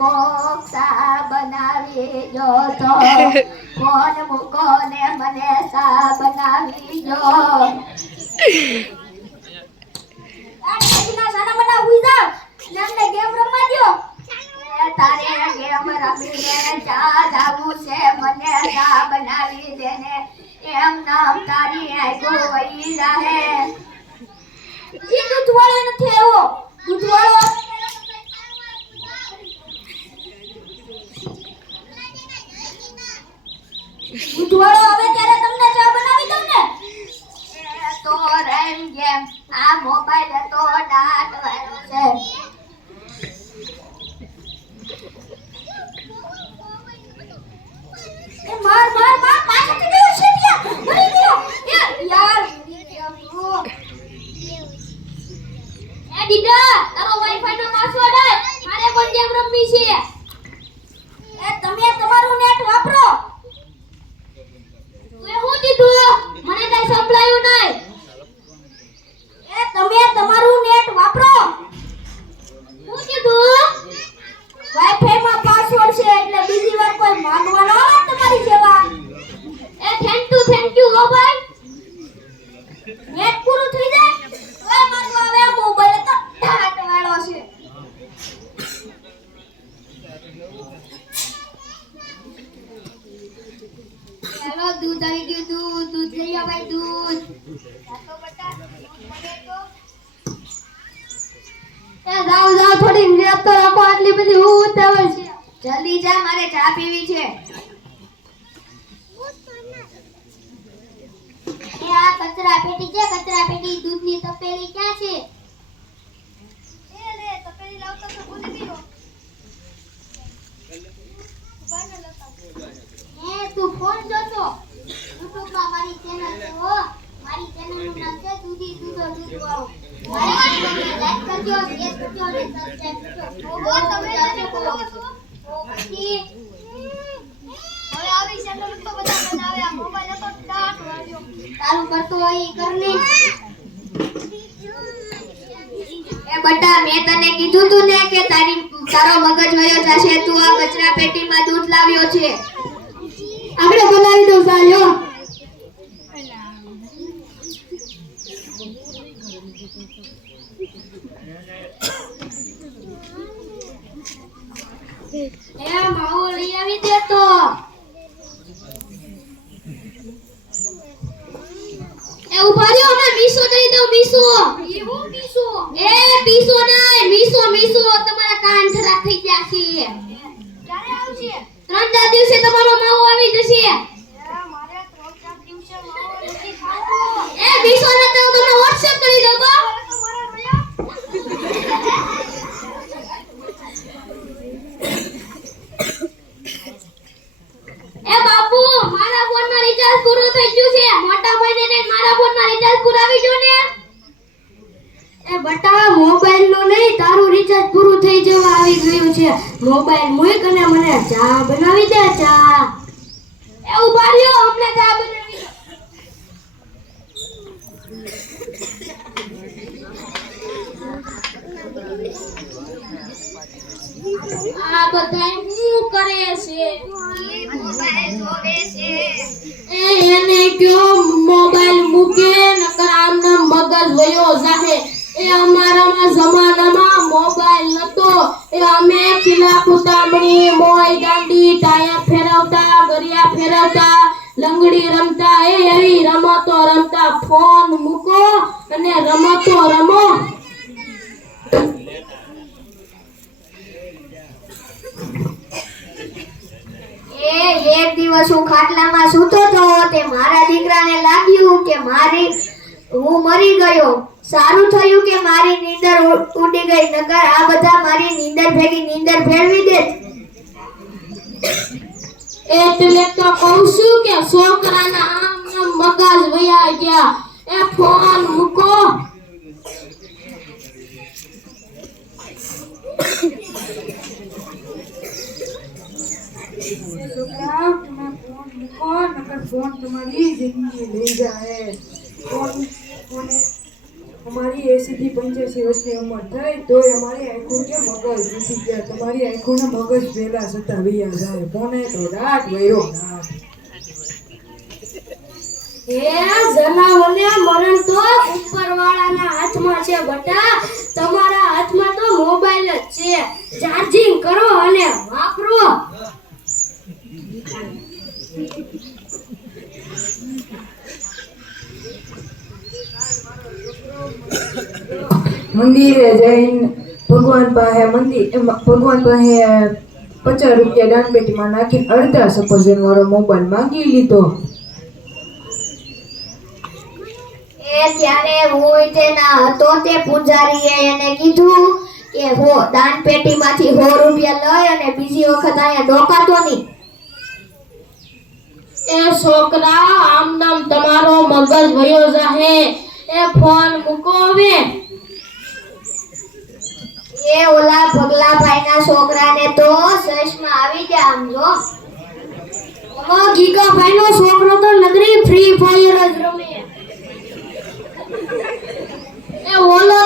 કોક્ષા બનાવી જો તો ફોન મૂકો ને મને સા બનાવી જો આજના સાના મને ઉઈ જાવ નામને ગેમ રમવા દો તારે ગેમ રમીને ચા જાવું છે મને ચા બનાવી દેને એમ નામ તારી આગો વઈ જાહે ઈ દૂધવાળો નથી એવો દૂધવાળો દૂધવાળો હવે ત્યારે તમને ચા બનાવી દઉં ને એ તો રેમ ગેમ આ મોબાઈલ તો ડાટ વાળો છે એ માર પાછળથી દેવ છે ત્યાં મરી ગયો યાર એ દીદા તારો વાઈફાઈ નો પાસવર્ડ હે મારે પણ ગેમ રમવી છે એ તમે તમારું નેટ વાપરો તું હું દીધું મને કઈ સંભળાયું નહીં એ તમે તમારું નેટ વાપરો હું કીધું વાઈફાઈ માં પાસવર્ડ છે એટલે બીજી વાર કોઈ માંગવાનો આવે તમારી સેવા એ થેન્ક યુ હો ભાઈ નેટ પૂરું થઈ જાય ઓય મારવા આવે મોબાઈલ તો ઢાટ વાળો છે હેલો દૂધ આવી ગયું દૂધ લઈ આવ ભાઈ દૂધ તો બટા મને તો એ જાવ થોડી નિયત તો રાખો આટલી બધી હું ઉતાવળ છે જલ્દી જા મારે ચા પીવી છે એ આ કચરા પેટી દૂધની તપેલી ક્યાં છે એ લે તપેલી લાવતો તો ભૂલી ગયો બાને લતા એ તું ફોન જોતો YouTube માં મારી ચેનલ છે હો મારી ચેનલ નું નામ છે દૂધી દૂધવાળો મારી ચેનલને લાઈક કરજો શેર કરજો અને સબસ્ક્રાઇબ કરજો ઓ તમે જાજો કરો ઓ પછી હવે આવી ચેનલ તો બધા બનાવે આ મોબાઈલ તો ડાટ વાળ્યો તારું કરતો હોય કરને એ બટા મેં તને કીધું તું ને કે તારો મગજ વયો જશે તું આ કચરા પેટીમાં દૂધ લાવ્યો છે આપણે બનાવી દો સાયો એ માવો લઈ આવી દે તો એ ઉભા રહ્યો ને મીસો દઈ દો મીસો એ હું મીસો એ પીસો નહીં મીસો તમારા કાન ખરાબ થઈ ગયા છે ક્યારે આવશે 3-4 દિવસે તમારો માવો આવી જશે મારે 3-4 દિવસે માવો નથી ખાવો એ મીસો ને તો તમને WhatsApp કરી દો તો એ બાપુ મારા ફોનમાં રિચાર્જ પૂરું થઈ ગયું છે મોટા ભાઈને ને મારા ફોનમાં રિચાર્જ પુરાવી દો ને એ બટા મોબાઈલ નું નહીં તારું રિચાર્જ પૂરું થઈ જવા આવી ગયું છે મોબાઈલ મૂક અને મને ચા બનાવી દે ચા એ ઉભા રહ્યો અમને ચા બનાવી આ બધા શું કરે છે મોબાઈલ જોવે છે એને કયો મોબાઈલ મૂકે નકર આમનો મગજ વયો જાહે એ અમારામાં જમાનામાં મોબાઈલ નતો એ અમે ખીલા કુતામણી મોય દાંડી ટાયા ફેરવતા ગરિયા ફેરવતા લંગડી રમતા એ એવી રમતો રમતા ફોન મૂકો અને રમતો રમો એક દિવસ હું ખાટલામાં સૂતો તો તે મારા દીકરાને લાગ્યું કે હું મરી ગયો સારું થયું કે મારી નીંદર ઉડી ગઈ નકર આ બધા મારી નીંદર ભેગી નીંદર ફેરવી દે એટલે તો કહું છું કે છોકરાના આમ મગજ વયા ગયા એ ફોન મૂકો फोन तुम्हारी जिंदगी ले जाए फोन અમારી 80 થી 85 વર્ષની ઉંમર થઈ તોય અમારી આંખો કે મગજ નથી ગયા. તમારી આંખોના મગજ ભેગા થતા વૈયા જાય. કોને તો દાટ વૈરો દાટ. હે જનાવરને મરણ તો ઉપરવાળાના હાથમાં છે બટા. તમારા હાથમાં તો મોબાઈલ જ છે. ચાર્જિંગ કરો અને વાપરો. મંદિરે જઈને ભગવાન પાસે 50 રૂપિયા દાનપેટીમાં નાખીને અડધા સફરજન વાળો મોબાઈલ માંગી લીધો. એ ત્યારે હું તેના હતો તે પૂજારીએ એને કીધું કે દાન પેટીમાંથી 100 રૂપિયા લઈ અને બીજી વખત અહીંયા ડોકાતો નહીં. એ છોકરા આમનામ તમારો મગજ વયો જાહે. એ ફોન મૂકો હવે. એ ઓલા ભગલાભાઈના છોકરાને તો ચશ્મા આવી ગયા આમ જો. ગીગાભાઈનો છોકરો